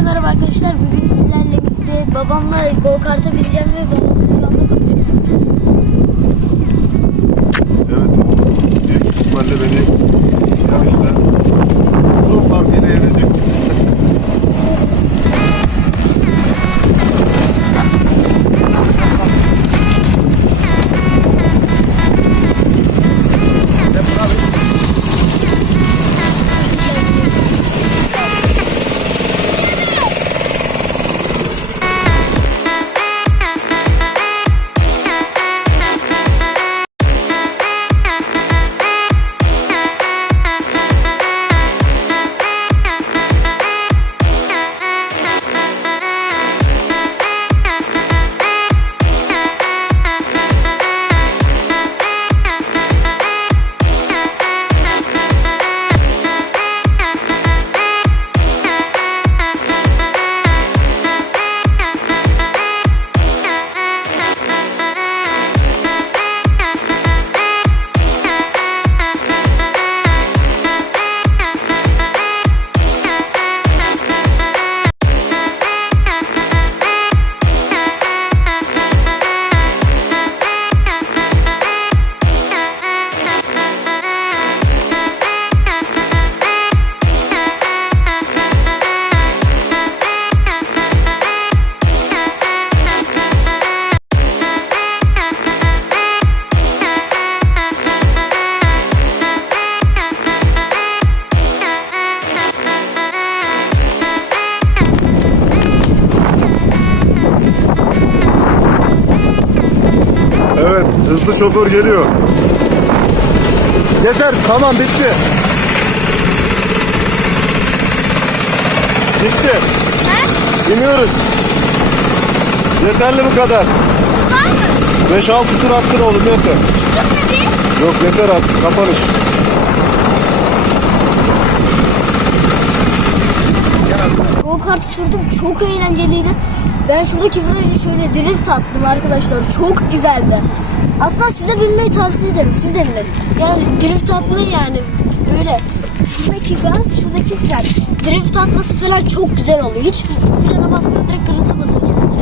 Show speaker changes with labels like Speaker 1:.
Speaker 1: merhaba arkadaşlar. Bugün sizlerle birlikte babamla go kart'a bineceğim ve babamla
Speaker 2: hızlı şoför geliyor. Yeter, tamam bitti. Bitti. İniyoruz. Yeterli bu kadar. 5-6 tur attın oğlum yeter. Yok yeter artık kapanış.
Speaker 1: Go kart sürdüm. Çok eğlenceliydi. Ben şuradaki virajı şöyle drift attım arkadaşlar. Çok güzeldi. Aslında size binmeyi tavsiye ederim. Siz de binin. Yani drift atmayı yani böyle şuradaki gaz, şuradaki fren. Drift atması falan çok güzel oluyor. Hiç frene basmadan direkt gaza basıyorsunuz.